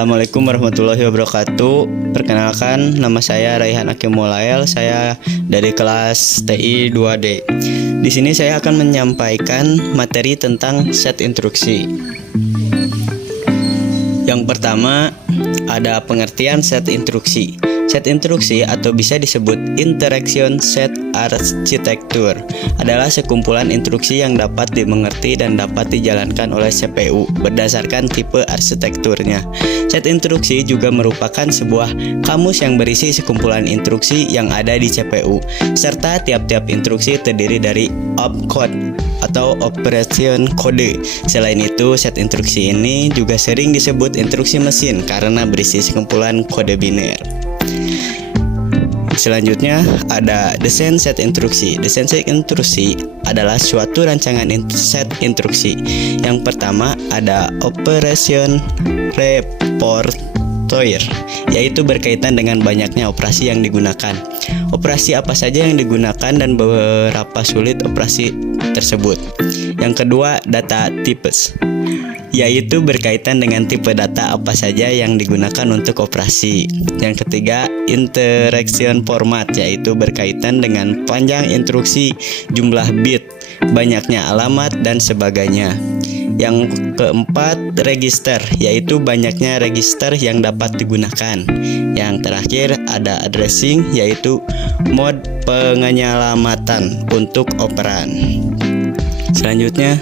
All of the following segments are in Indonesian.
Assalamualaikum warahmatullahi wabarakatuh. Perkenalkan, nama saya Raihan Akim Mulael. Saya dari kelas TI 2D. Di sini saya akan menyampaikan materi tentang set instruksi. Yang pertama, ada pengertian set instruksi. Set instruksi atau bisa disebut interaction set architecture adalah sekumpulan instruksi yang dapat dimengerti dan dapat dijalankan oleh CPU berdasarkan tipe arsitekturnya. Set instruksi juga merupakan sebuah kamus yang berisi sekumpulan instruksi yang ada di CPU, serta tiap-tiap instruksi terdiri dari opcode atau operation code. Selain itu, set instruksi ini juga sering disebut instruksi mesin karena berisi sekumpulan kode biner. Selanjutnya ada desain set instruksi. Desain set instruksi adalah suatu rancangan set instruksi. Yang pertama ada operation repertoire, yaitu berkaitan dengan banyaknya operasi yang digunakan. Operasi apa saja yang digunakan dan berapa sulit operasi tersebut. Yang kedua, data types, yaitu berkaitan dengan tipe data apa saja yang digunakan untuk operasi. Yang ketiga, interaction format, yaitu berkaitan dengan panjang instruksi, jumlah bit, banyaknya alamat, dan sebagainya. Yang keempat, register, yaitu banyaknya register yang dapat digunakan. Yang terakhir ada addressing, yaitu mode penyelamatan untuk operan. Selanjutnya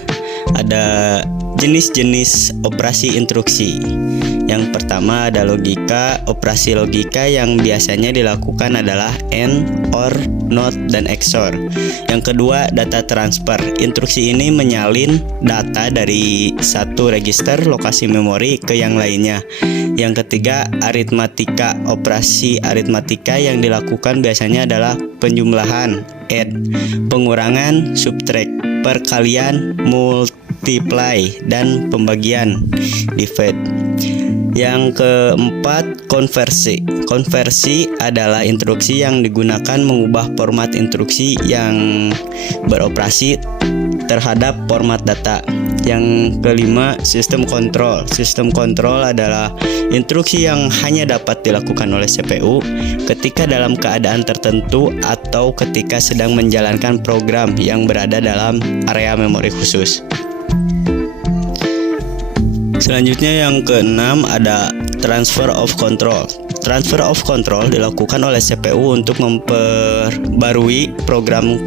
ada jenis-jenis operasi instruksi. Yang pertama ada logika. Operasi logika yang biasanya dilakukan adalah AND, OR, NOT, dan XOR. Yang kedua, data transfer. Instruksi ini menyalin data dari satu register lokasi memori ke yang lainnya. Yang ketiga, aritmatika. Operasi aritmatika yang dilakukan biasanya adalah penjumlahan, add, pengurangan, subtract, perkalian, multiply, dan pembagian, divide. Yang keempat, konversi. Konversi adalah instruksi yang digunakan mengubah format instruksi yang beroperasi terhadap format data. Yang kelima, sistem kontrol. Sistem kontrol adalah instruksi yang hanya dapat dilakukan oleh CPU ketika dalam keadaan tertentu atau ketika sedang menjalankan program yang berada dalam area memori khusus. Selanjutnya yang keenam ada transfer of control. Transfer of control dilakukan oleh CPU untuk memperbarui program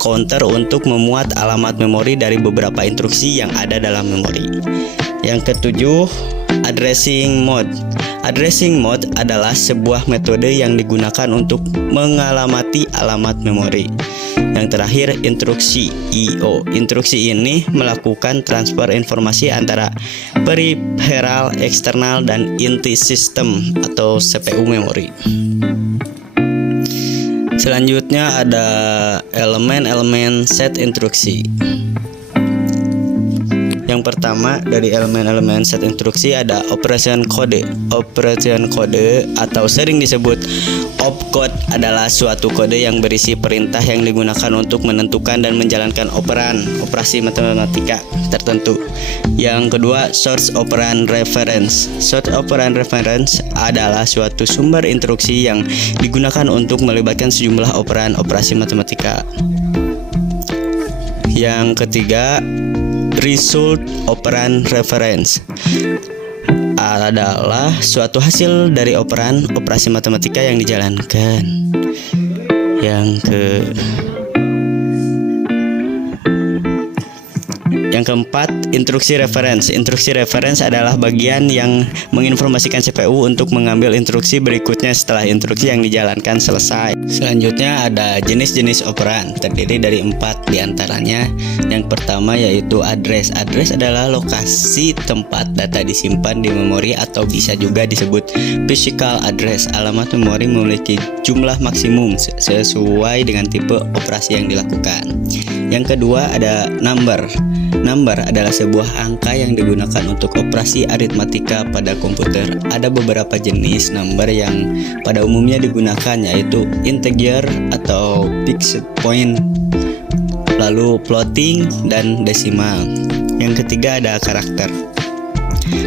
counter untuk memuat alamat memori dari beberapa instruksi yang ada dalam memori. Yang ketujuh, addressing mode. Addressing mode adalah sebuah metode yang digunakan untuk mengalamati alamat memori. Yang terakhir, instruksi I/O. Instruksi ini melakukan transfer informasi antara peripheral eksternal dan inti sistem atau CPU memori. Selanjutnya ada elemen-elemen set instruksi. Yang pertama dari elemen-elemen set instruksi ada operation code. Operation code atau sering disebut opcode adalah suatu kode yang berisi perintah yang digunakan untuk menentukan dan menjalankan operasi matematika tertentu. Yang kedua, source operand reference. Source operand reference adalah suatu sumber instruksi yang digunakan untuk melibatkan sejumlah operan operasi matematika. Yang ketiga, result operand reference adalah suatu hasil dari operan operasi matematika yang dijalankan. Yang keempat, instruksi reference. Instruksi reference adalah bagian yang menginformasikan CPU untuk mengambil instruksi berikutnya setelah instruksi yang dijalankan selesai. Selanjutnya ada jenis-jenis operan, terdiri dari 4 diantaranya. Yang pertama yaitu address. Address adalah lokasi tempat data disimpan di memori atau bisa juga disebut physical address. Alamat memori memiliki jumlah maksimum sesuai dengan tipe operasi yang dilakukan. Yang kedua ada number. Number adalah sebuah angka yang digunakan untuk operasi aritmatika pada komputer. Ada beberapa jenis number yang pada umumnya digunakan, yaitu integer atau fixed point, lalu floating dan desimal. Yang ketiga ada karakter.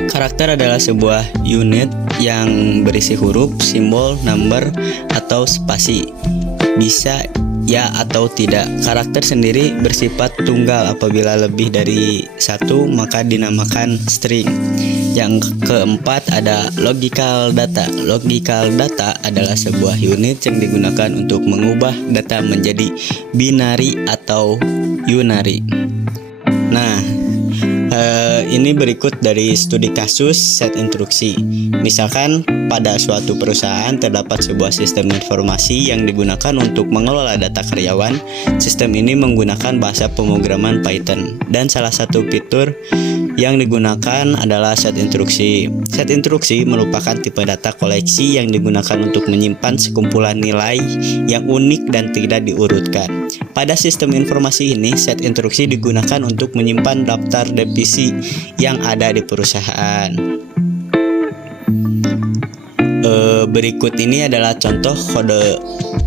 Karakter adalah sebuah unit yang berisi huruf, simbol, number, atau spasi. Bisa ya atau tidak. Karakter sendiri bersifat tunggal. Apabila lebih dari satu maka dinamakan string. Yang keempat ada logical data. Logical data adalah sebuah unit yang digunakan untuk mengubah data menjadi binary atau unary. Nah, ini berikut dari studi kasus set instruksi. Misalkan pada suatu perusahaan terdapat sebuah sistem informasi yang digunakan untuk mengelola data karyawan. Sistem ini menggunakan bahasa pemrograman Python dan salah satu fitur yang digunakan adalah set instruksi. Set instruksi merupakan tipe data koleksi yang digunakan untuk menyimpan sekumpulan nilai yang unik dan tidak diurutkan. Pada sistem informasi ini, set instruksi digunakan untuk menyimpan daftar divisi yang ada di perusahaan. Berikut ini adalah contoh kode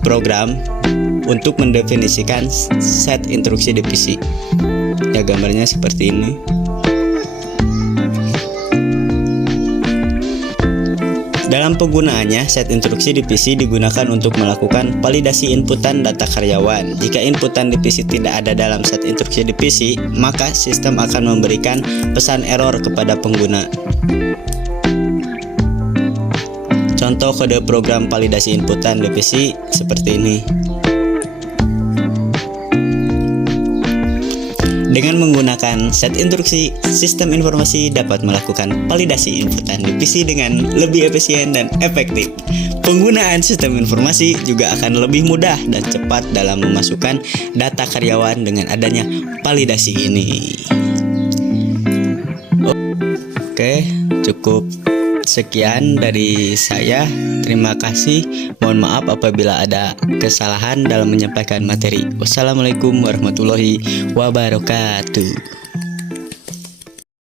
program untuk mendefinisikan set instruksi divisi. Ya, gambarnya seperti ini. Dalam penggunaannya, set instruksi divisi digunakan untuk melakukan validasi inputan data karyawan. Jika inputan divisi tidak ada dalam set instruksi divisi, maka sistem akan memberikan pesan error kepada pengguna. Contoh kode program validasi inputan divisi seperti ini. Dengan menggunakan set instruksi, sistem informasi dapat melakukan validasi inputan divisi dengan lebih efisien dan efektif. Penggunaan sistem informasi juga akan lebih mudah dan cepat dalam memasukkan data karyawan dengan adanya validasi ini. Oke, cukup sekian dari saya. Terima kasih. Mohon maaf apabila ada kesalahan dalam menyampaikan materi. Wassalamualaikum warahmatullahi wabarakatuh.